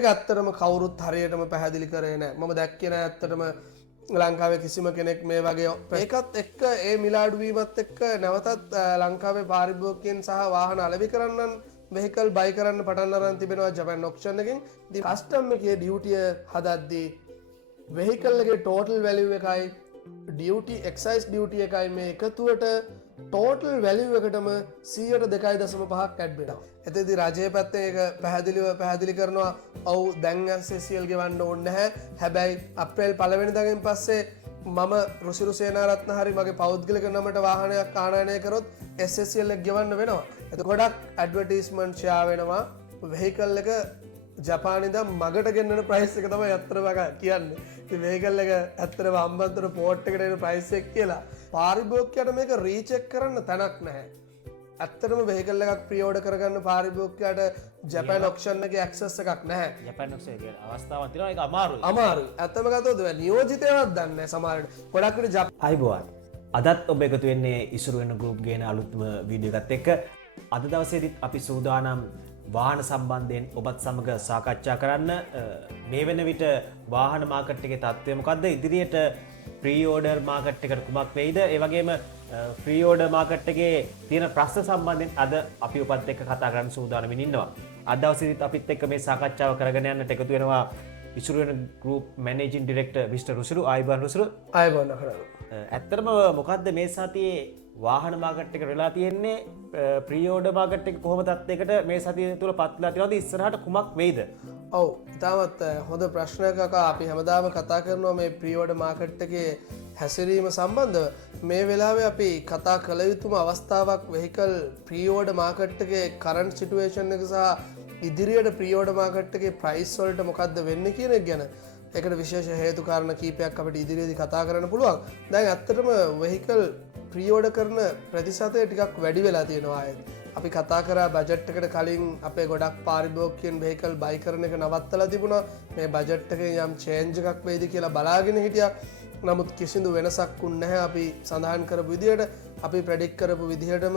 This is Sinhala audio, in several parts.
ඒක ඇත්තටම කවුරුත් හරියටම පැහැදිලි කරේ නැහැ. මම දැක්කේ නැහැ ඇත්තටම ලංකාවේ කිසිම කෙනෙක් මේ වගේ ඒකත් එක්ක ඒ මිලාඩු වීමත් එක්ක නැවතත් ලංකාවේ පාරිභෝගිකයන් සහ වාහන අලෙවි කරන්නන් වෙහිකල් බයි කරන්න පටන් අරන් තිබෙනවා ජපන් ඔක්ෂන් එකකින්. ඉතින් කස්ටම් එකේ ඩියුටිය හදද්දී වෙහිකල් එකේ ටෝටල් වැලියු එකයි ඩියුටි එක්සයිස් ඩියුටි එකයි මේ එකතුවට ටෝටල් වැලියු එකටම 2.5% ඇඩ් වෙනවා. එතෙදි රජයේ පැත්තෙන් ඒක පැහැදිලි කරනවා ඔව් දැන් SSCL ගෙවන්න ඕනේ නැහැ. හැබැයි අප්‍රේල් 1 වෙනිදාගෙන් පස්සේ මම රුසිරු සේනාරත්න හරි මගේ පෞද්ගලික නමට වාහනයක් ආනයනය කරොත් SSCL එක ගෙවන්න වෙනවා. එතකොට ගොඩක් ඇඩ්වර්ටයිස්මන්ට් ෂෙයා වෙනවා. වෙහිකල් එක ජපානින්දා මගට ගෙන්නන ප්‍රයිස් එක තමයි අත්‍තරම කියන්නේ. ඉතින් වෙහිකල් එක ඇත්තටම අම්බන්තොට පෝට් එකට එන ප්‍රයිස් එක කියලා පාරිභෝගිකයට මේක රීචෙක් කරන්න තැනක් නැහැ. ඇත්තටම වෙහිකල් එකක් ප්‍රී ඕඩර් කරගන්න පාරිභෝගිකයට ජපාන් ඔක්ෂන් එකේ ඇක්සස් එකක් නැහැ. ජපාන් ඔක්ෂන් එකේ අවස්ථාවක් තියෙනවා ඒක අමාරුයි. අමාරුයි. ඇත්තම ගත්තොත් නියෝජිතයවත් දන්නේ නැහැ සමහරවිට. ගොඩක් විට අයිබෝවන්. අදත් ඔබ එකතු වෙන්නේ ඉසුරු වෙන ගෲප් ගේන අලුත්ම වීඩියෝ එකත් එක්ක. අද දවසේදීත් අපි සූදානම් වාහන සම්බන්ධයෙන් ඔබත් සමග සාකච්ඡා කරන්න. මේ වෙන විට වාහන මාකට් එකේ තත්ත්වය මොකද්ද? ඉදිරියට ප්‍රී ඕඩර් මාකට් එකට කුමක් වෙයිද? ඒ වගේම ෆ්‍රී ඕඩර් මාකට් එකේ තියෙන ප්‍රශ්න සම්බන්ධයෙන් අද අපි ඔබත් එක්ක කතා කරන්න සූදානම්ින් ඉන්නවා. අද දවසේදීත් අපිත් එක්ක මේ සාකච්ඡාව කරගෙන යන්නට එකතු වෙනවා ඉසුරු වෙන ගෲප් මැනේජින් ඩිරෙක්ටර් මිස්ටර් රුසිරු. ආයිබෝන් රුසිරු. ආයිබෝන් අහරලු. ඇත්තටම මොකද්ද මේ සතියේ වාහන මාකට් එක වෙලා තියෙන්නේ? ප්‍රී ඕඩර් මාකට් එක කොහොම තත්යකට මේ සතිය තුල පත්ලා තියෙනවද? ඉස්සරහට කුමක් වෙයිද? ඔව් ඉතාමත් හොඳ ප්‍රශ්නයක් අකා. අපි හැමදාම කතා කරනවා මේ ප්‍රී ඕඩර් මාකට් එකේ හැසිරීම සම්බන්ධව. මේ වෙලාවේ අපි කතා කළ යුතුම අවස්ථාවක් වෙහිකල් ප්‍රී ඕඩර් මාකට් එකේ කරන්ට් සිටුේෂන් එක සහ ඉදිරියට ප්‍රී ඕඩර් මාකට් එකේ ප්‍රයිස් වලට මොකද්ද වෙන්නේ කියන එක ගැන. ඒකට විශේෂ හේතු කාරණා කීපයක් අපිට ඉදිරියේදී කතා කරන්න පුළුවන්. දැන් ඇත්තටම වෙහිකල් ප්‍රී ඕඩර් කරන ප්‍රතිශතය ටිකක් වැඩි වෙලා තියෙනවා. අපි කතා කරා බජට් එකට කලින් අපේ ගොඩක් පාරිභෝගිකයන් වෙහිකල් බයි කරන එක නවත්තලා තිබුණා. මේ බජට් එකේ යම් චේන්ජ් එකක් වෙයිද කියලා බලාගෙන හිටියා. නමුත් කිසිදු වෙනසක් වුණ නැහැ. අපි සඳහන් කරපු විදිහට අපි ප්‍රෙඩික්ට් කරපු විදිහටම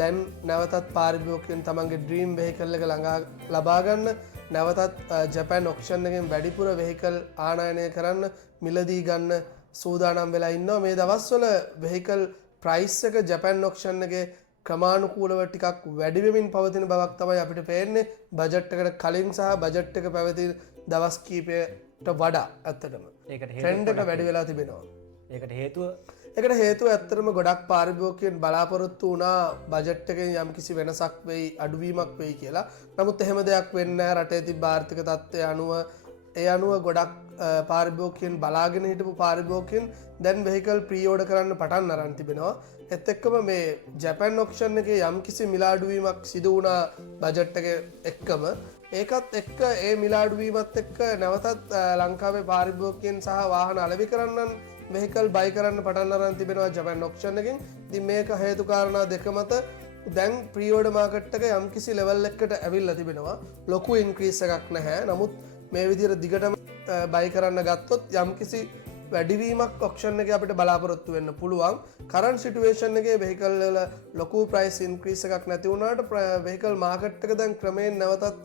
දැන් නැවතත් පාරිභෝගිකයන් තමන්ගේ ඩ්‍රීම් වෙහිකල් එක ළඟා ලබා ගන්න නැවතත් ජපාන් ඔක්ෂන් එකෙන් වැඩිපුර වෙහිකල් ආනයනය කරන්න මිලදී ගන්න සූදානම් වෙලා ඉන්නවා. මේ දවස්වල වෙහිකල් ප්‍රයිස් එක ජපාන් ඔක්ෂන් එකේ ක්‍රමානුකූලව ටිකක් වැඩි වෙමින් පවතින බවක් තමයි අපිට පේන්නේ. බජට් එකට කලින් සහ බජට් එක පැවති දවස් කීපයට වඩා ඇත්තටම ට්‍රෙන්ඩ් එක වැඩි වෙලා තිබෙනවා. ඒකට හේතුව ඇත්තටම ගොඩක් පාරිභෝගිකයන් බලාපොරොත්තු වුණා බජට් එකෙන් යම්කිසි වෙනසක් වෙයි අඩුවීමක් වෙයි කියලා. නමුත් එහෙම දෙයක් වෙන්නේ නැහැ. රටේ තිබ්බ ආර්ථික තත්ත්වය අනුව ගොඩක් පාරිභෝගිකයන් බලාගෙන හිටපු පාරිභෝගිකයන් දැන් වෙහිකල් ප්‍රී ඕඩර් කරන්න පටන් අරන් තිබෙනවා. ඒත් එක්කම මේ ජපාන් ඔක්ෂන් එකේ යම්කිසි මිලාඩු වීමක් සිදු වුණා බජට් එක එක්කම. ඒකත් එක්ක ඒ මිලාඩු වීමත් එක්ක නැවතත් ලංකාවේ පාරිභෝගිකයන් සහ වාහන අලෙවි කරන්නන් වෙහිකල් බයි කරන්න පටන් අරන් තිබෙනවා ජපාන් ඔක්ෂන් එකෙන්. ඉතින් මේක හේතු කාරණා දෙක මත දැන් ප්‍රී ඕඩර් මාකට් එක යම්කිසි ලෙවල් එකකට ඇවිල්ලා තිබෙනවා. ලොකු ඉන්ක්‍රීස් එකක් නැහැ. නමුත් මේ විදිහට දිගටම බයි කරන්න ගත්තොත් යම්කිසි වැඩිවීමක් ඔක්ෂන් එකේ අපිට බලාපොරොත්තු වෙන්න පුළුවන්. කරන්ට් සිටුේෂන් එකේ වෙහිකල් වල ලොකු ප්‍රයිස් ඉන්ක්‍රීස් එකක් නැති වුණාට වෙහිකල් මාකට් එක දැන් ක්‍රමයෙන් නැවතත්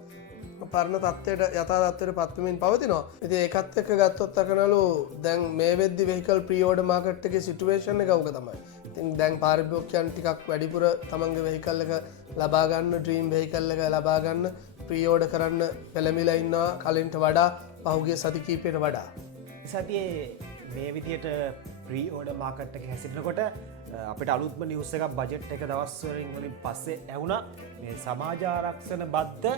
පරණ තත්ත්වයට යථා තත්ත්වයට පත් වෙමින් පවතිනවා. ඉතින් ඒකත් එක්ක ගත්තොත් අකනලු දැන් මේ වෙද්දි වෙහිකල් ප්‍රී ඕඩර් මාකට් එකේ සිටුේෂන් එක උක තමයි. ඉතින් දැන් පාරිභෝගිකයන් ටිකක් වැඩිපුර තමන්ගේ වෙහිකල් එක ලබා ගන්න ඩ්‍රීම් වෙහිකල් එක ලබා ගන්න ප්‍රී ඕඩර් කරන්න පෙළඹිලා ඉන්නවා කලින්ට වඩා පහුගිය සති කීපයට වඩා. සතියේ මේ විදියට ප්‍රී ඕඩර් මාකට් එක හැසිරෙනකොට අපිට අලුත්ම නිවුස් එකක් බජට් එක දවස් වලින් පස්සේ ඇහුණා මේ සමාජ ආරක්ෂණ බද්ද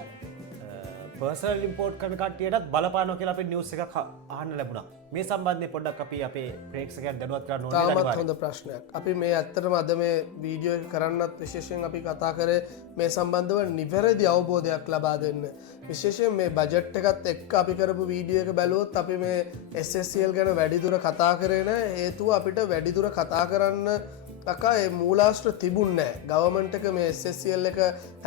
පර්සනල් ඉම්පෝර්ට් කරන කට්ටියටත් බලපානවා කියලා අපේ නිවුස් එකක් අහන්න ලැබුණා. මේ සම්බන්ධයෙන් පොඩ්ඩක් අපි අපේ ප්‍රේක්ෂකයන් දැනුවත් කරන්න ඕනේ. තාමත් හොඳ ප්‍රශ්නයක්. අපි මේ ඇත්තටම අද මේ වීඩියෝ එක කරන්නත් විශේෂයෙන් අපි කතා කරේ මේ සම්බන්ධව නිවැරදි අවබෝධයක් ලබා දෙන්න. විශේෂයෙන් මේ බජට් එකත් එක්ක අපි කරපු වීඩියෝ එක බැලුවොත් අපි මේ SSCL ගැන වැඩිදුර කතා කරේ නැහැ. හේතුව අපිට වැඩිදුර කතා කරන්න අකා ඒ මූලාශ්‍ර තිබුණේ නැහැ. ගවර්න්මන්ට් එක මේ SSCL එක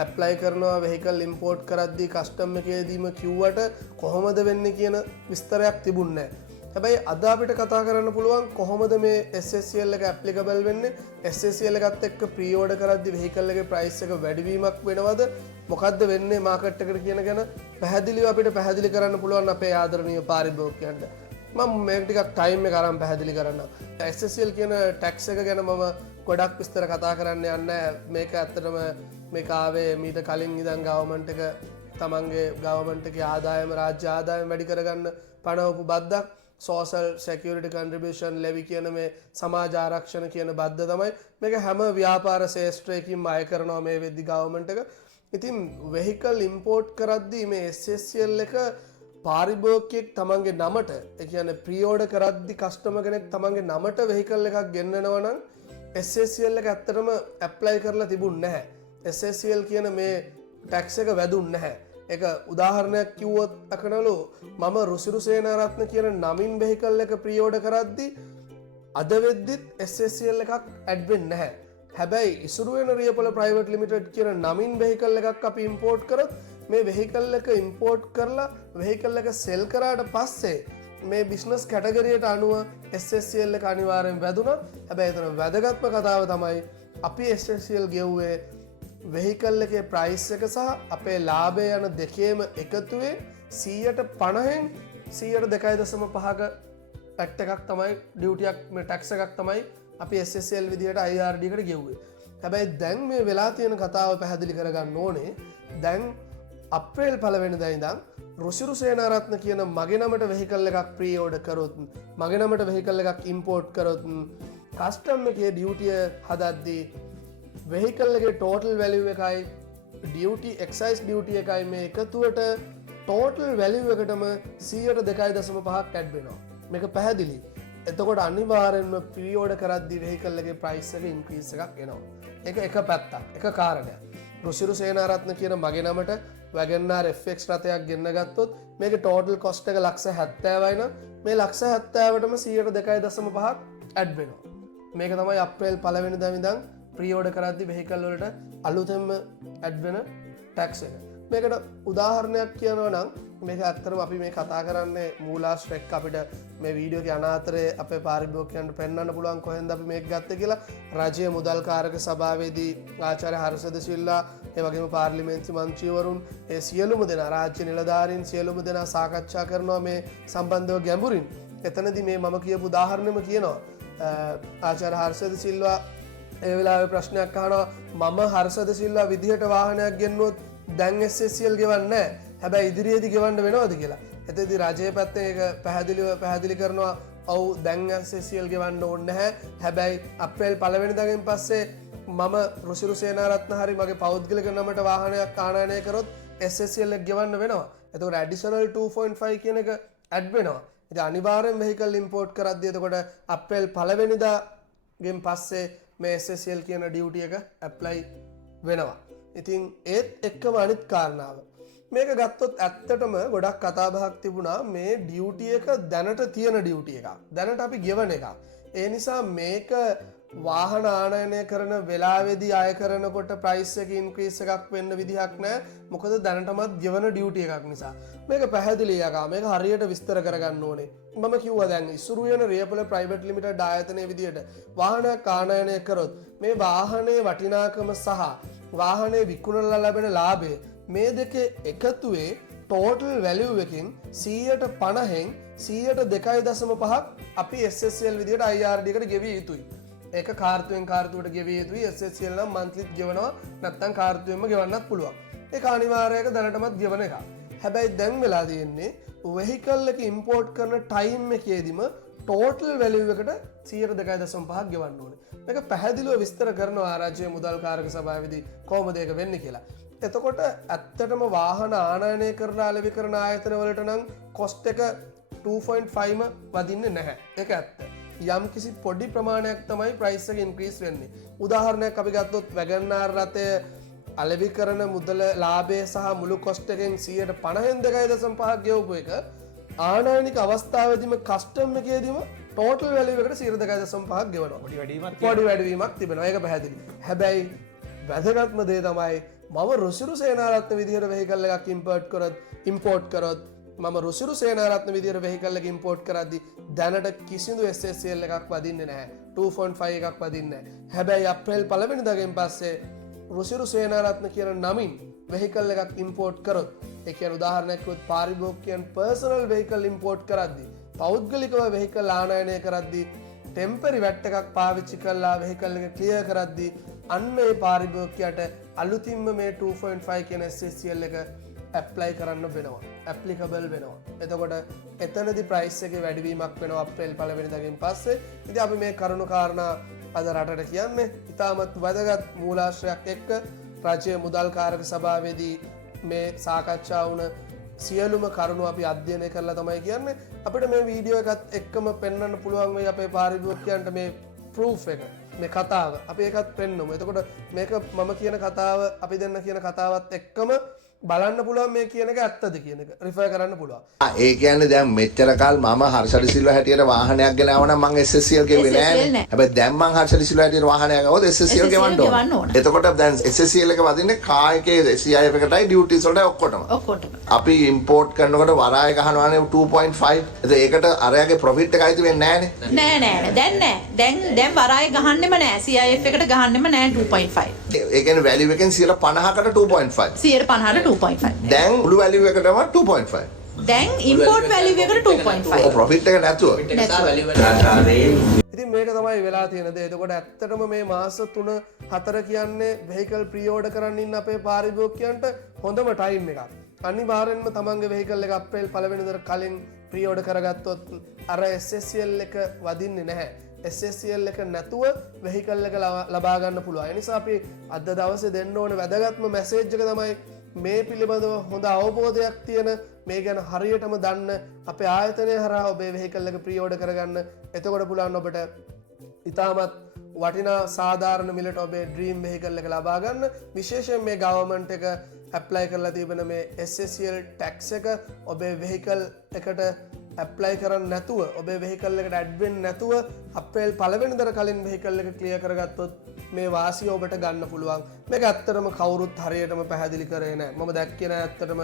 ඇප්ලයි කරනවා වෙහිකල් ඉම්පෝර්ට් කරද්දී කස්ටම් එකේදීම කිව්වට කොහොමද වෙන්නේ කියන විස්තරයක් තිබුණේ නැහැ. හැබැයි අද අපිට කතා කරන්න පුළුවන් කොහොමද මේ SSCL එක ඇප්ලිකබල් වෙන්නේ? SSCL එකත් එක්ක ප්‍රී ඕඩර් කරද්දී වෙහිකල් එකේ ප්‍රයිස් එක වැඩිවීමක් වෙනවද? මොකක්ද වෙන්නේ මාකට් එකට කියන ගැන පැහැදිලිව අපිට පැහැදිලි කරන්න පුළුවන් අපේ ආදරණීය පාරිභෝගිකයන්ට. මම මේක ටිකක් ටයිම් එක අරන් පැහැදිලි කරන්න. SSL කියන ටැක්ස් එක ගැන මම ගොඩක් විස්තර කතා කරන්න යන්නේ. මේක ඇත්තටම මේක ආවේ මීට කලින් ඉඳන් ගවර්න්මන්ට් එක තමන්ගේ ගවර්න්මන්ට් එකේ ආදායම රාජ්‍ය ආදායම වැඩි කරගන්න පනවපු බද්දක්. සෝෂල් සෙකියුරිටි කන්ට්‍රිබියුෂන් ලෙවි කියන මේ සමාජ ආරක්ෂණ කියන බද්ද තමයි මේක හැම ව්‍යාපාර ශේෂ්ත්‍රයකින්ම අය කරනවා මේ වෙද්දි ගවර්න්මන්ට් එක. ඉතින් වෙහිකල් ඉම්පෝර්ට් කරද්දී මේ SSL එක පාරිභෝගිකයෙක් තමන්ගේ නමට ඒ කියන්නේ ප්‍රී ඕඩර් කරද්දී කස්ටමර් කෙනෙක් තමන්ගේ නමට වෙහිකල් එකක් ගෙන්නනවා නම් SSL එක ඇත්තටම ඇප්ලයි කරලා තිබුණ නැහැ. SSL කියන මේ ටැක්ස් එක වැදුන්නේ නැහැ. ඒක උදාහරණයක් කිව්වොත් අකනලු මම රුසිරු සේනාරත්න කියන නමින් වෙහිකල් එක ප්‍රී ඕඩර් කරද්දී අද වෙද්දිත් SSL එකක් ඇඩ් වෙන්නේ නැහැ. හැබැයි ඉසුරු වෙන රියපොල ප්‍රයිවට් ලිමිටඩ් කියන නමින් වෙහිකල් එකක් අපි ඉම්පෝර්ට් කරොත් මේ වෙහිකල් එක ඉම්පෝර්ට් කරලා වෙහිකල් එක සෙල් කරාට පස්සේ මේ බිස්නස් කැටගරියට අනුව SSL එක අනිවාර්යෙන් වැදුණා. හැබැයි එතන වැදගත්ම කතාව තමයි අපි SSL ගෙව්වේ වෙහිකල් එකේ ප්‍රයිස් එක සහ අපේ ලාභය යන දෙකේම එකතුවේ 150න් 2.5ක පැට් එකක් තමයි ඩියුටියක් මේ ටැක්ස් එකක් තමයි අපි SSL විදිහට IRD එකට ගෙව්වේ. හැබැයි දැන් මේ වෙලා තියෙන කතාව පැහැදිලි කරගන්න ඕනේ. දැන් අප්‍රේල් 1 වෙනිදා ඉඳන් රුසිරු සේනාරත්න කියන මගේ නමට වෙහිකල් එකක් ප්‍රී ඕඩර් කරොත් මගේ නමට වෙහිකල් එකක් ඉම්පෝර්ට් කරොත් කස්ටම් එකේ ඩියුටිය හදද්දී වෙහිකල් එකේ ටෝටල් වැලියු එකයි ඩියුටි එක්සයිස් ඩියුටි එකයි මේ එකතුවට ටෝටල් වැලියු එකටම 2.5ක් ඇඩ් වෙනවා. මේක පැහැදිලි. එතකොට අනිවාර්යෙන්ම ප්‍රී ඕඩර් කරද්දී වෙහිකල් එකේ ප්‍රයිස් එක ඉන්ක්‍රීස් එකක් එනවා. ඒක එක පැත්තක්. එක කාරණයක්. රුසිරු සේනාරත්න කියන මගේ නමට වැගන්නාර් FX රථයක් ගෙන්න ගත්තොත් මේක ටෝටල් කොස්ට් එක 170යි නම් මේ 170ටම 2.5ක් ඇඩ් වෙනවා. මේක තමයි අප්‍රේල් 1 වෙනිදා ඉඳන් ප්‍රී ඕඩර් කරද්දී වෙහිකල් වලට අලුතෙන්ම ඇඩ් වෙන ටැක්ස් එක. මේකට උදාහරණයක් කියනවා නම් මේක ඇත්තටම අපි මේ කතා කරන්නේ මූලාශ්‍රයක් අපිට මේ වීඩියෝ එක අනාතරේ අපේ පාරිභෝගිකයන්ට පෙන්වන්න පුළුවන් කොහෙන්ද අපි මේක ගත්තේ කියලා. රජයේ මුදල් කාරක සභාවේදී ආචාර්ය හර්ෂද සිල්වා ඒ වගේම පාර්ලිමේන්තු මන්ත්‍රීවරුන් ඒ සියලුම දෙනා රාජ්‍ය නිලධාරීන් සියලුම දෙනා සාකච්ඡා කරනවා මේ සම්බන්ධව ගැඹුරින්. එතනදී මේ මම කියපු උදාහරණෙම කියනවා ආචාර්ය හර්ෂද සිල්වා ඒ වෙලාවේ ප්‍රශ්නයක් අහනවා මම හර්ෂද සිල්වා විදිහට වාහනයක් ගෙන්නුවොත් දැන් SSL ගෙවන්නේ නැහැ. හැබැයි ඉදිරියේදී ගෙවන්න වෙනවද කියලා. එතෙන්දී රජයේ පැත්තෙන් ඒක පැහැදිලි කරනවා ඔව් දැන් SSL ගෙවන්න ඕනේ නැහැ. හැබැයි අප්‍රේල් 1 වෙනිදාගෙන් පස්සේ මම රුසිරු සේනාරත්න හරි මගේ පෞද්ගලික නමට වාහනයක් ආනයනය කරොත් SSL එක ගෙවන්න වෙනවා. එතකොට ඇඩිෂනල් 2.5 කියන එක ඇඩ් වෙනවා. ඉතින් අනිවාර්යෙන් වෙහිකල් ඉම්පෝර්ට් කරද්දී එතකොට අප්‍රේල් 1 වෙනිදාගෙන් පස්සේ මේ SSL කියන ඩියුටි එක ඇප්ලයි වෙනවා. ඉතින් ඒත් එක්කම අනිත් කාරණාව මේක ගත්තොත් ඇත්තටම ගොඩක් කතාබහක් තිබුණා මේ ඩියුටි එක දැනට තියෙන ඩියුටි එකක්. දැනට අපි ගෙවන එකක්. ඒ නිසා මේක වාහන ආනයනය කරන වෙලාවේදී අය කරනකොට ප්‍රයිස් එක ඉන්ක්‍රීස් එකක් වෙන්න විදිහක් නැහැ. මොකද දැනටමත් ගෙවන ඩියුටි එකක් නිසා. මේක පැහැදිලි යකා. මේක හරියට විස්තර කරගන්න ඕනේ. මම කිව්වා දැන් ඉසුරු වෙන රියපොල ප්‍රයිවට් ලිමිටඩ් ආයතනයේ විදිහට වාහනයක් ආනයනය කරොත් මේ වාහනේ වටිනාකම සහ වාහනේ විකුණලා ලැබෙන ලාභය මේ දෙකේ එකතුවේ ටෝටල් වැලියු එකකින් 150න් 2.5ක් අපි SSL විදිහට IRD එකට ගෙවිය යුතුයි. ඒක කාර්තුවෙන් කාර්තුවට ගෙවිය යුතුයි. SSL නම් මන්ත්ලිත් ගෙවනවා නැත්නම් කාර්තුවෙන්ම ගෙවන්නත් පුළුවන්. ඒක අනිවාර්යයෙන්ම දැනටමත් ගෙවන එකක්. හැබැයි දැන් වෙලා තියෙන්නේ වෙහිකල් එක ඉම්පෝර්ට් කරන ටයිම් එකේදීම ටෝටල් වැලියු එකට 2.5ක් ගෙවන්න ඕනේ. මේක පැහැදිලිව විස්තර කරනවා රාජ්‍ය මුදල් කාරක සභාවේදී කොහොමද ඒක වෙන්නේ කියලා. එතකොට ඇත්තටම වාහන ආනයනය කරලා අලෙවි කරන ආයතන වලට නම් කොස්ට් එක 2.5ම වදින්නේ නැහැ. ඒක ඇත්ත. යම් කිසි පොඩි ප්‍රමාණයක් තමයි ප්‍රයිස් එක ඉන්ක්‍රීස් වෙන්නේ. උදාහරණයක් අපි ගත්තොත් වැගන්නාර් රථය අලෙවි කරන මුදල ලාභය සහ මුළු කොස්ට් එකෙන් 150න් 2.5ක් ගෙවපු එක ආනයනික අවස්ථාවේදීම කස්ටම් එකේදීම ටෝටල් වැලියු එකට 2.5ක් ගෙවනවා. පොඩි වැඩිවීමක් තිබෙනවා. ඒක පැහැදිලි. හැබැයි වැදගත්ම දේ තමයි මම රුසිරු සේනාරත්න විදිහට වෙහිකල් එකක් ඉම්පෝර්ට් කරොත් මම රුසිරු සේනාරත්න විදිහට වෙහිකල් එක ඉම්පෝර්ට් කරද්දී දැනට කිසිදු SSL එකක් වදින්නේ නැහැ. 2.5 එකක් වදින්නේ නැහැ. හැබැයි අප්‍රේල් 1 වෙනිදාගෙන් පස්සේ රුසිරු සේනාරත්න කියන නමින් වෙහිකල් එකක් ඉම්පෝට් කරොත් ඒ කියන්නේ උදාහරණයක් කිව්වොත් පාරිභෝගිකයන් පර්සනල් වෙහිකල් ඉම්පෝට් කරද්දී පෞද්ගලිකව වෙහිකල් ආනයනය කරද්දී ටෙම්පරරි වැට් එකක් පාවිච්චි කරලා වෙහිකල් එක ක්ලියර් කරද්දී අන්න ඒ පාරිභෝගිකයාට අලුතින්ම මේ 2.5 කියන SSCL එක ඇප්ලයි කරන්න වෙනවා ඇප්ලිකබල් වෙනවා. එතකොට එතනදි ප්‍රයිස් එකේ වැඩිවීමක් වෙනවා අප්‍රේල් පළවෙනිදාගෙන් පස්සේ. ඉතින් අපි මේ කරුණු කාරණා අද රටට කියන්නේ ඉතාමත් වැදගත් මූලාශ්‍රයක් එක්ක රාජ්‍ය මුදල් කාරක සභාවේදී මේ සාකච්ඡා වුණ සියලුම කරුණු අපි අධ්‍යයනය කරලා තමයි කියන්නේ. අපිට මේ වීඩියෝ එකත් එක්කම පෙන්වන්න පුළුවන් වෙයි අපේ පාරිභෝගිකයන්ට මේ ප්‍රූෆ් එක මේ කතාව අපි ඒකත් පෙන්වමු. එතකොට මේක මම කියන කතාව අපි දෙන්න කියන කතාවත් එක්කම බලන්න පුළුවන් මේ කියන එක ඇත්තද කියන එක රිෆර් කරන්න පුළුවන්. ඒ කියන්නේ දැන් මෙච්චර කල් මම හර්ෂඩ සිල්වා හැටියට වාහනයක් ගෙනාවා නම් මම SSCL ගෙවුවේ නෑ. හැබැයි දැන් මම හර්ෂඩ සිල්වා හැටියට වාහනයක් ගවොත් SSCL ගෙවන්න ඕන. එතකොට දැන් SSCL එක වදින්නේ කාර් එකේ CIF එකටයි ඩියුටිස් වලටයි ඔක්කොටම. අපි ඉම්පෝට් කරනකොට වරාය ගහනවානේ 2.5. ඒකට අරයාගේ ප්‍රොෆිට් එක අයිති වෙන්නේ නෑනේ. නෑ දැන් නෑ. දැන් වරාය ගහන්නෙම නෑ. CIF එකට ගහන්නෙම නෑ 2.5. ඒ කියන්නේ වැලියු එකෙන් 50කට 2.5. 50ට 2.5. දැන් මුළු වැලියු එකටම 2.5. දැන් ඉම්පෝට් වැලියු එකට 2.5. ප්‍රොෆිට් එක නැතුව. ඉතින් මේක තමයි වෙලා තියෙන දේ. එතකොට ඇත්තටම මේ මාස 3-4 කියන්නේ වෙහිකල් ප්‍රී ඕඩර් කරන්න ඉන්න අපේ පාරිභෝගිකයන්ට හොඳම ටයිම් එකක්. අනිවාර්යෙන්ම තමන්ගේ වෙහිකල් එක අප්‍රේල් 1 වෙනිදාට කලින් ප්‍රී ඕඩර් කරගත්තොත් අර SSCL එක වදින්නේ නැහැ. SSCL එක නැතුව වෙහිකල් එක ලබා ගන්න පුළුවන්. ඒ නිසා අපි අද දවසේ දෙන්න ඕන වැදගත්ම මැසේජ් එක තමයි මේ පිළිබඳව හොඳ අවබෝධයක් තියෙන මේ ගැන හරියටම දන්න අපේ ආයතනය හරහා ඔබේ වෙහිකල් එක ප්‍රී ඕඩර් කරගන්න. එතකොට පුළුවන් ඔබට ඉතාමත් වටිනා සාධාරණ මිලට ඔබේ ඩ්‍රීම් වෙහිකල් එක ලබා ගන්න. විශේෂයෙන් මේ ගවර්න්මන්ට් එක ඇප්ලයි කරලා තිබෙන මේ SSCL ටැක්ස් එක ඔබේ වෙහිකල් එකට ඇප්ලයි කරන්න නැතුව ඔබේ වෙහිකල් එකට ඇඩ් වෙන්නේ නැතුව අප්‍රේල් 1 වෙනිදාට කලින් වෙහිකල් එක ක්ලියර් කරගත්තොත් මේ වාසිය ඔබට ගන්න පුළුවන්. මේක ඇත්තටම කවුරුත් හරියටම පැහැදිලි කරේ නැහැ. මම දැක්කේ නැහැ ඇත්තටම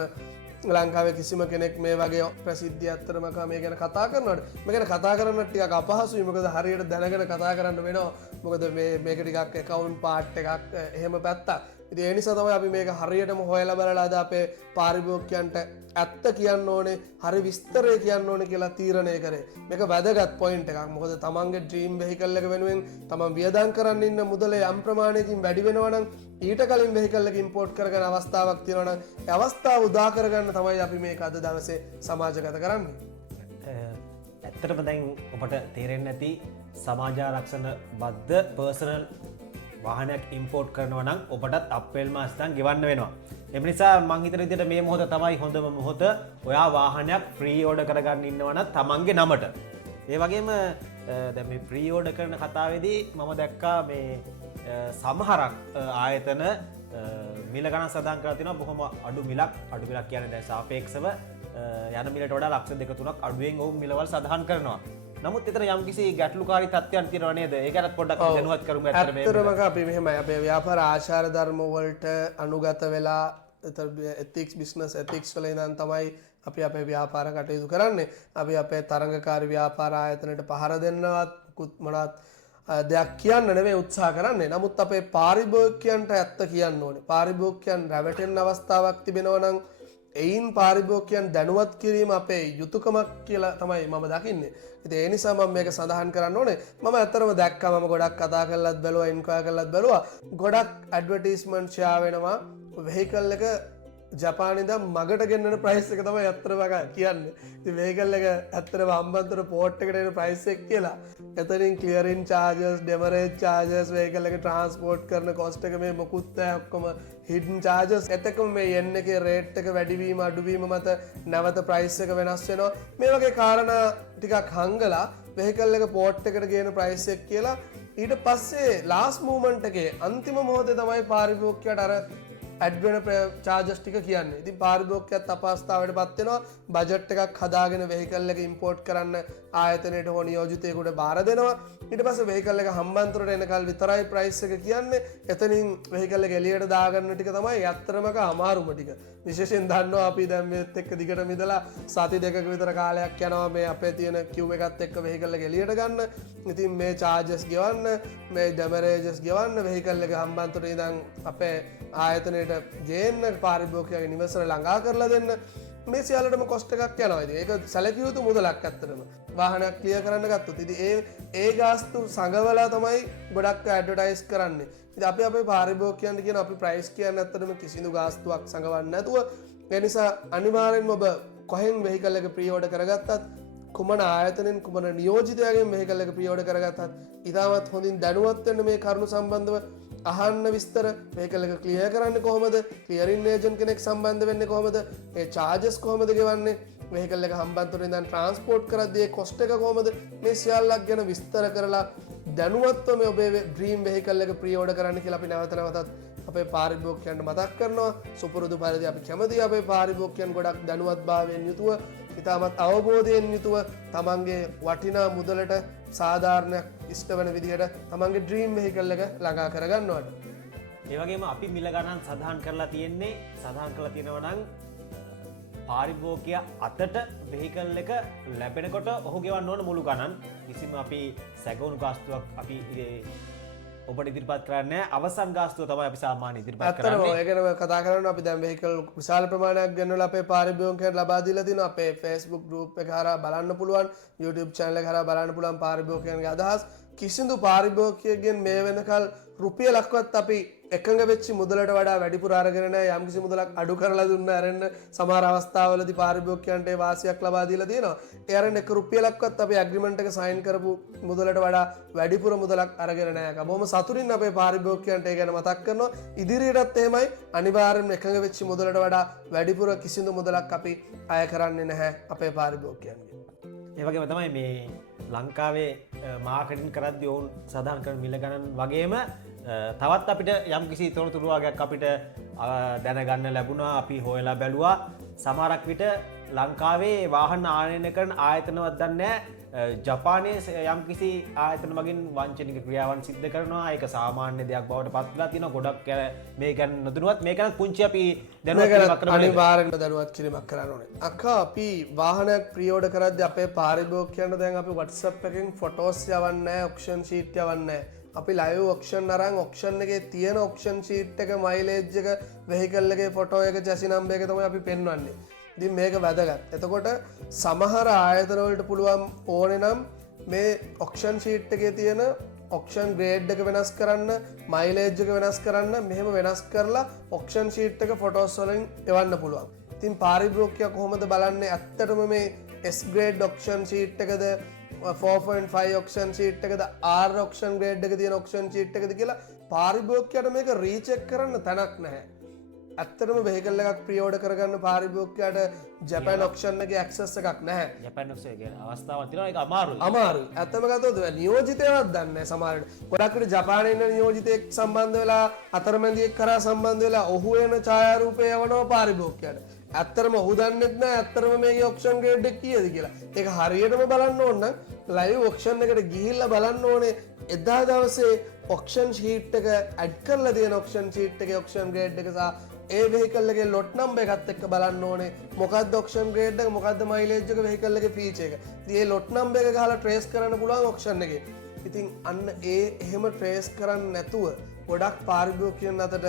ලංකාවේ කිසිම කෙනෙක් මේ වගේ ප්‍රසිද්ධිය ඇත්තටම මේ ගැන කතා කරනවට. මේ ගැන කතා කරන්න ටිකක් අපහසුයි. මොකද හරියට දැනගෙන කතා කරන්න වෙනවා. මොකද මේක ටිකක් account part එකක් එහෙම පැත්තක්. ඉතින් ඒ නිසා තමයි අපි මේක හරියටම හොයලා බලලා අද අපේ පාරිභෝගිකයන්ට ඇත්ත කියන්න ඕනේ, හරි විස්තරය කියන්න ඕනේ කියලා තීරණය කරේ. මේක වැදගත් පොයින්ට් එකක්. මොකද තමන්ගේ ඩ්‍රීම් වෙහිකල් එක වෙනුවෙන් තමන් වියදම් කරන්න ඉන්න මුදලේ යම් ප්‍රමාණයකින් වැඩි වෙනවා නම් ඊට කලින් වෙහිකල් එක ඉම්පෝට් කරගෙන අවස්ථාවක් තියෙනවා නම් ඒ අවස්ථාව උදා කරගන්න තමයි අපි මේක අද දවසේ සමාජගත කරන්නේ. ඇත්තටම දැන් ඔබට තේරෙන්නේ නැති සමාජ ආරක්ෂණ බද්ධ පර්සනල් වාහනයක් ඉම්පෝට් කරනවා නම් ඔබටත් අප්‍රේල් මාසෙන් ගෙවන්න වෙනවා. ඒ නිසා මං හිතන විදිහට මේ මොහොත තමයි හොඳම මොහොත. ඔයා වාහනයක් ෆ්‍රී ඕඩර් කරගන්න ඉන්නවා නම් තමන්ගේ නමට. ඒ වගේම දැන් මේ ෆ්‍රී ඕඩර් කරන කතාවේදී මම දැක්කා මේ සමහරක් ආයතන මිල ගණන් සඳහන් කරලා තිනවා බොහොම අඩු මිලක් කියන්නේ දැන් සාපේක්ෂව යන මිලට වඩා ලක්ෂ 2-3ක් අඩුවෙන් ඔවුන් මිලවල් සඳහන් කරනවා. නමුත් එතන යම්කිසි ගැටලුකාරී තත්ත්වයන් තියෙනව නේද? ඒ ගැනත් පොඩ්ඩක් දැනුවත් කරමු. ඇත්තටම අපි මෙහෙමයි අපේ ව්‍යාපාර ආචාර ධර්ම වලට අනුගත වෙලා ethics business ethics වල ඉඳන් තමයි අපි අපේ ව්‍යාපාර කටයුතු කරන්නේ. අපි අපේ තරඟකාරී ව්‍යාපාර ආයතනයට පහර දෙන්නවත් මොනවත් දෙයක් කියන්න නෙමෙයි උත්සාහ කරන්නේ. නමුත් අපේ පාරිභෝගිකයන්ට ඇත්ත කියන්න ඕනේ. පාරිභෝගිකයන් රැවටෙන්න අවස්ථාවක් තිබෙනවා නම් එයින් පාරිභෝගිකයන් දැනුවත් කිරීම අපේ යුතුයකමක් කියලා තමයි මම දකින්නේ. ඉතින් ඒ නිසා මම මේක සඳහන් කරන්න ඕනේ. මම ඇත්තටම දැක්කා මම ගොඩක් කතා කරලත් බැලුවා ඉන්ක්වයර් කරලත් බැලුවා. ගොඩක් ඇඩ්වර්ටයිස්මන්ට් ෂෙයා වෙනවා වෙහිකල් එක ජපානයේ ඉඳන් මගට ගෙන්නන ප්‍රයිස් එක තමයි ඇත්තටම කියන්නේ. ඉතින් වෙහිකල් එක ඇත්තටම අම්බන්තොට පෝට් එකට එන ප්‍රයිස් එක කියලා. එතනින් ක්ලියරින් චාර්ජස්, ඩෙමරේජ් චාර්ජස්, වෙහිකල් එක ට්‍රාන්ස්පෝර්ට් කරන කොස්ට් එක මේ මොකුත් නැහැ ඔක්කොම හිඩන් චාර්ජස්. එතකම මේ yen එකේ රේට් එක වැඩිවීම අඩුවීම මත නැවත ප්‍රයිස් එක වෙනස් වෙනවා. මේ වගේ කාරණා ටිකක් හංගලා වෙහිකල් එක පෝට් එකට ගේන ප්‍රයිස් එක කියලා ඊට පස්සේ ලාස්ට් මූවමන්ට් එකේ අන්තිම මොහොතේ තමයි පාරිභෝගිකයාට අර ඇඩ්වෙන චාර්ජස් ටික කියන්නේ. ඉතින් පාරිභෝගිකයත් අපහසුතාවයට පත් වෙනවා. බජට් එකක් හදාගෙන වෙහිකල් එක ඉම්පෝට් කරන්න ආයතනයට හෝ නියෝජිතයෙකුට බාර දෙනවා. ඊට පස්සේ වෙහිකල් එක හම්බන්තොටට එනකල් විතරයි ප්‍රයිස් එක කියන්නේ. එතනින් වෙහිකල් එක එළියට දාගන්න ටික තමයි යත්තරමක අමාරුම ටික. විශේෂයෙන් දන්නවා අපි දැන් මේත් එක්ක දිගට මිදලා සති දෙකක විතර කාලයක් යනවා මේ අපේ තියෙන queue එකත් එක්ක වෙහිකල් එක එළියට ගන්න. ඉතින් මේ චාර්ජස් ගෙවන්න, මේ ඩැමරේජස් ගෙවන්න, වෙහිකල් එක හම්බන්තොට ඉඳන් අපේ ආයතනයට ගේන්න පාරිභෝගිකයාගේ නිවසට ළඟා කරලා දෙන්න මේ සියල්ලටම කොස්ට් එකක් යනවා. ඉතින් ඒක සැලකිය යුතු මුදලක් ඇත්තටම. වාහනයක් ක්ලියර් කරන්න ගත්තොත් ඉතින් ඒ ගාස්තු සංගවලා තමයි ගොඩක් ඇඩ්වර්ටයිස් කරන්නේ. ඉතින් අපි අපේ පාරිභෝගිකයන්ට කියන අපි ප්‍රයිස් කියන්නේ ඇත්තටම කිසිදු ගාස්තුවක් සංගවන්නේ නැතුව ඒ නිසා අනිවාර්යෙන්ම ඔබ කොහෙන් වෙහිකල් එක ප්‍රී ඕඩර් කරගත්තත් කුමන ආයතනෙන් කුමන නියෝජිතයාගෙන් වෙහිකල් එක ප්‍රී ඕඩර් කරගත්තත් ඉතාමත් හොඳින් දැනුවත් වෙන්න මේ කරුණු සම්බන්ධව අහන්න විස්තර වෙහිකල් එක ක්ලියර් කරන්නේ කොහොමද ක්ලියරින් ඒජන්ට් කෙනෙක් සම්බන්ධ වෙන්නේ කොහොමද ඒ චාර්ජස් කොහොමද ගෙවන්නේ වෙහිකල් එක හම්බන්තොට ඉඳන් ට්‍රාන්ස්පෝර්ට් කරද්දී ඒ කොස්ට් එක කොහොමද මේ සියල්ලක් ගැන විස්තර කරලා දැනුවත්ව මේ ඔබේ ඩ්‍රීම් වෙහිකල් එක ප්‍රී ඕඩර් කරන්න කියලා අපි නැවත නැවතත් අපේ පාරිභෝගිකයන්ට මතක් කරනවා. සුපුරුදු පරිදි අපි කැමතියි අපේ පාරිභෝගිකයන් ගොඩක් දැනුවත්භාවයෙන් යුතුව ඉතාමත් අවබෝධයෙන් යුතුව තමන්ගේ වටිනා මුදලට සාධාරණයක් ඉෂ්ට වන විදිහට තමන්ගේ ඩ්‍රීම් වෙහිකල් එක ළඟා කරගන්නවට. ඒවගේම අපි මිල ගණන් සඳහන් කරලා තියෙන්නේ සඳහන් කරලා තියෙනවනම් පාරිභෝගිකය අතට වෙහිකල් එක ලැබෙනකොට ඔහු ගෙවන්න ඕන මුළු ගණන්. කිසිම අපි සැගවුණු ගාස්තුවක් අපි ඔබට ඉදිරිපත් කරන්න අවසන් ගාස්තුව තමයි අපි සාමාන්‍ය ඉදිරිපත් කරන්නේ. ඒකම කතා කරනවා අපි දැන් වෙහිකල් විශාල ප්‍රමාණයක් ගෙනවලා අපේ පාරිභෝගිකයන්ට ලබා දීලා තිනවා. අපේ Facebook group එක හරහා බලන්න පුළුවන්, YouTube channel එක හරහා බලන්න පුළුවන් පාරිභෝගිකයන්ගේ අදහස්. කිසිදු පාරිභෝගිකයෙක්ගෙන් මේ වෙනකල් රුපියලක්වත් අපි එකඟ වෙච්ච මුදලට වඩා වැඩිපුර අරගෙන නැහැ. යම්කිසි මුදලක් අඩු කරලා දුන්න අරන්න සමහර අවස්ථාවලදී පාරිභෝගිකයන්ට ඒ වාසියක් ලබා දීලා තියෙනවා. ඒ අරන්න එක රුපියලක්වත් අපි ඇග්‍රීමන්ට් එක සයින් කරපු මුදලට වඩා වැඩිපුර මුදලක් අරගෙන නැහැ. බොහොම සතුටින් අපේ පාරිභෝගිකයන්ට ඒ ගැන මතක් කරනවා. ඉදිරියටත් එහෙමයි අනිවාර්යෙන්ම එකඟ වෙච්ච මුදලට වඩා වැඩිපුර කිසිදු මුදලක් අපි අය කරන්නේ නැහැ අපේ පාරිභෝගිකයන්ගෙන්. ඒ වගේම තමයි මේ ලංකාවේ මාකටින් කරද්දි ඔවුන් සඳහන් කරන මිල ගණන් වගේම තවත් අපිට යම් කිසි තොරතුරු වගේක් අපිට දැනගන්න ලැබුණා. අපි හොයලා බැලුවා සමහරක් විට ලංකාවේ වාහන ආනයනය කරන ආයතනවත් දන්නේ ජපානයේ යම් කිසි ආයතන මගින් වංචනික ක්‍රියාවන් සිද්ධ කරනවා. ඒක සාමාන්‍ය දෙයක් බවට පත් වෙලා තියෙනවා. ගොඩක් මේ ගැන නොදැනුවත් මේ ගැන පුංචි අපි දැනුවත් අනිවාර්යෙන්ම දැනුවත් කිරීමක් කරන්න ඕනේ. අක්කා අපි වාහනයක් ප්‍රී ඕඩර් කරද්දී අපේ පාරිභෝගිකයන්ට දැන් අපි WhatsApp එකෙන් ෆොටෝස් යවන්නේ නැහැ, ඔක්ෂන් ෂීට් යවන්නේ නැහැ. අපි ලයිව් ඔක්ෂන් අරන් ඔක්ෂන් එකේ තියෙන ඔක්ෂන් ෂීට් එක මයිලේජ් එක වෙහිකල් එකේ ෆොටෝ එක චැසි නම්බර් එක තමයි අපි පෙන්වන්නේ. ඉතින් මේක වැදගත්. එතකොට සමහර ආයතන වලට පුළුවන් ඕනේ නම් මේ ඔක්ෂන් ෂීට් එකේ තියෙන ඔක්ෂන් ග්‍රේඩ් එක වෙනස් කරන්න, මයිලේජ් එක වෙනස් කරන්න, මෙහෙම වෙනස් කරලා ඔක්ෂන් ෂීට් එක ෆොටෝස් වලින් එවන්න පුළුවන්. ඉතින් පාරිභෝගිකයා කොහොමද බලන්නේ ඇත්තටම මේ S ග්‍රේඩ් ඔක්ෂන් ෂීට් එකද 4.5 ඔක්ෂන් ෂීට් එකද R ඔක්ෂන් ග්‍රේඩ් එක තියෙන ඔක්ෂන් ෂීට් එකද කියලා පාරිභෝගිකයාට මේක රීචෙක් කරන්න තැනක් නැහැ. ඇත්තටම වෙහිකල් එකක් ප්‍රී ඕඩර් කරගන්න පාරිභෝගිකයාට ජපාන් ඔක්ෂන් එකේ ඇක්සස් එකක් නැහැ. ජපාන් ඔක්ෂන් එකේ අවස්ථාවක් තියෙනවා. ඒක අමාරුයි. අමාරුයි. ඇත්තම ගත්තොත් නියෝජිතයවත් දන්නේ නැහැ සමහරවිට. ගොඩක් විට ජපානයේ ඉන්න නියෝජිතයෙක් සම්බන්ධ වෙලා අතරමැදියෙක් කරා සම්බන්ධ වෙලා ඔහු එන ඡායාරූපය යවනවා පාරිභෝගිකයාට. ඇත්තරම ඔහු දන්නෙත් නෑ ඇත්තරම මේකේ ඔක්ෂන් ග්‍රේඩ් එක කීයද කියලා. ඒක හරියටම බලන්න ඕන නම් ලයිව් ඔක්ෂන් එකට ගිහිල්ලා බලන්න ඕනේ එදා දවසේ ඔක්ෂන් ෂීට් එක ඇඩ් කරලා තියෙන ඔක්ෂන් ෂීට් එකේ ඔක්ෂන් ග්‍රේඩ් එක සහ ඒ වෙහිකල් එකේ ලොට් නම්බර් එකත් එක්ක බලන්න ඕනේ මොකක්ද ඔක්ෂන් ග්‍රේඩ් එක මොකක්ද මයිලේජ් එක වෙහිකල් එකේ ෆීචර් එක. ඉතින් ඒ ලොට් නම්බර් එක ගහලා ට්‍රේස් කරන්න පුළුවන් ඔක්ෂන් එකේ. ඉතින් අන්න එහෙම ට්‍රේස් කරන්නේ නැතුව ගොඩක් පාරිභෝගිකයන් අතට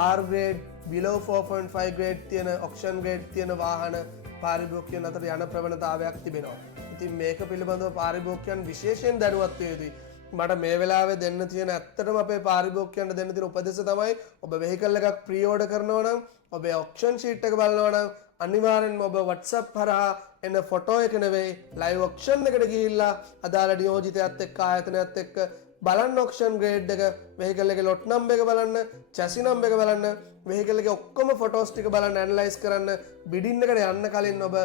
R grade below 4.5 grade තියෙන ඔක්ෂන් ග්‍රේඩ් තියෙන වාහන පාරිභෝගිකයන් අතර යන ප්‍රවණතාවයක් තිබෙනවා. ඉතින් මේක පිළිබඳව පාරිභෝගිකයන් විශේෂයෙන් දැනුවත් විය යුතුයි. මට මේ වෙලාවේ දෙන්න තියෙන ඇත්තටම අපේ පාරිභෝගිකයන්ට දෙන්න තියෙන උපදෙස් තමයි ඔබ වෙහිකල් එකක් ප්‍රී ඕඩර් කරනවා නම් ඔබේ ඔක්ෂන් ෂීට් එක බලනවා නම් අනිවාර්යෙන්ම ඔබ WhatsApp හරහා එන ෆොටෝ එක නෙවෙයි ලයිව් ඔක්ෂන් එකට ගිහිල්ලා අදාළ නියෝජිතයත් එක්ක ආයතනයත් එක්ක බලන්න ඔක්ෂන් ග්‍රේඩ් එක වෙහිකල් එකේ ලොට් නම්බර් එක බලන්න චැසි නම්බර් එක බලන්න වෙහිකල් එකේ ඔක්කොම ෆොටෝස් ටික බලන්න ඇනලයිස් කරන්න බිඩින් එකට යන්න කලින් ඔබ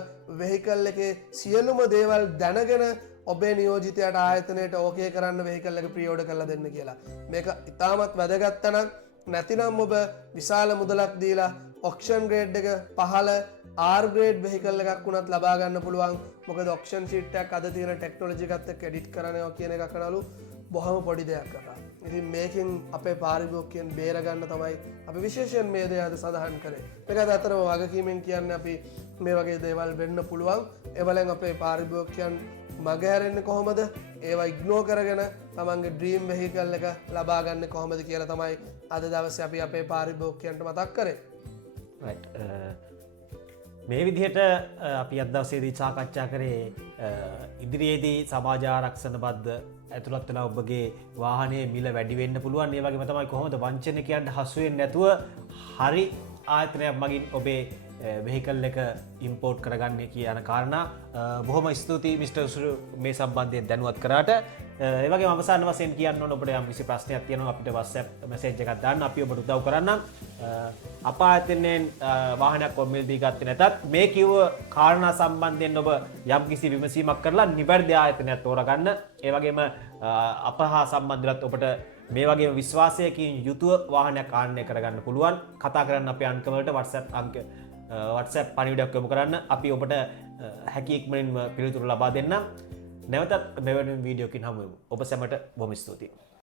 වෙහිකල් එකේ සියලුම දේවල් දැනගෙන ඔබේ නියෝජිතයාට ආයතනයට ඕකේ කරන්න වෙහිකල් එක ප්‍රී ඕඩර් කරලා දෙන්න කියලා. මේක ඉතාමත් වැදගත් තැනක්. නැතිනම් ඔබ විශාල මුදලක් දීලා ඔක්ෂන් ග්‍රේඩ් එක පහළ R grade වෙහිකල් එකක් වුණත් ලබා ගන්න පුළුවන්. මොකද ඔක්ෂන් ෂීට් එකක් අද තියෙන ටෙක්නොලොජි එකත් එක්ක එඩිට් කරනවා කියන එක කනලු බොහොම පොඩි දෙයක් කරා. ඉතින් මේකෙන් අපේ පාරිභෝගිකයන් බේර ගන්න තමයි අපි විශේෂයෙන් මේ දේ අද සඳහන් කරේ. මේකත් අතරම වගකීමෙන් කියන්නේ අපි මේ වගේ දේවල් වෙන්න පුළුවන්. ඒවලෙන් අපේ පාරිභෝගිකයන් මගහැරෙන්න කොහොමද ඒවා ඉග්නෝ කරගෙන තමන්ගේ ඩ්‍රීම් වෙහිකල් එක ලබාගන්න කොහොමද කියලා තමයි අද දවසේ අපි අපේ පාරිභෝගිකයන්ට මතක් කරේ. මේ විදිහට අපි අද දවසේදී සාකච්ඡා කරේ ඉදිරියේදී සමාජාරක්ෂණ බද්ධ ඇතුළත් වෙලා ඔබගේ වාහනයේ මිල වැඩි වෙන්න පුළුවන්. ඒ වගේම තමයි කොහොමද වංචනිකයන්ට හසු වෙන්නේ නැතුව හරි ආයතනයක් මගින් ඔබේ වෙහිකල් එක ඉම්පෝර්ට් කරගන්න කියන කාරණා. බොහොම ස්තුතියි මිස්ටර් සුරු මේ සම්බන්ධයෙන් දැනුවත් කරාට. ඒ වගේම අවසාන වශයෙන් කියන්න ඕන ඔබට යම් කිසි ප්‍රශ්නයක් තියෙනවා අපිට WhatsApp මැසේජ් එකක් දාන්න අපි ඔබට උදව් කරන්නම්. අප ආයතනයෙන් වාහනයක් ඔබ මිලදී ගත්තේ නැතත් මේ කිව්ව කාරණා සම්බන්ධයෙන් ඔබ යම් කිසි විමසීමක් කරලා නිවැරදි ආයතනයක් තෝරගන්න. ඒ වගේම අප හා සම්බන්ධවත් ඔබට මේ වගේ විශ්වාසයකින් යුතුව වාහනයක් ආනය කරගන්න පුළුවන්. කතා කරන්න අපේ අංකවලට WhatsApp පණිවිඩයක් යොමු කරන්න. අපි ඔබට හැකි ඉක්මනින්ම පිළිතුරු ලබා දෙන්නම්. නැවතත් මෙවැනි වීඩියෝකින් හමු වෙමු. ඔබ සැමට බොහොම ස්තුතියි.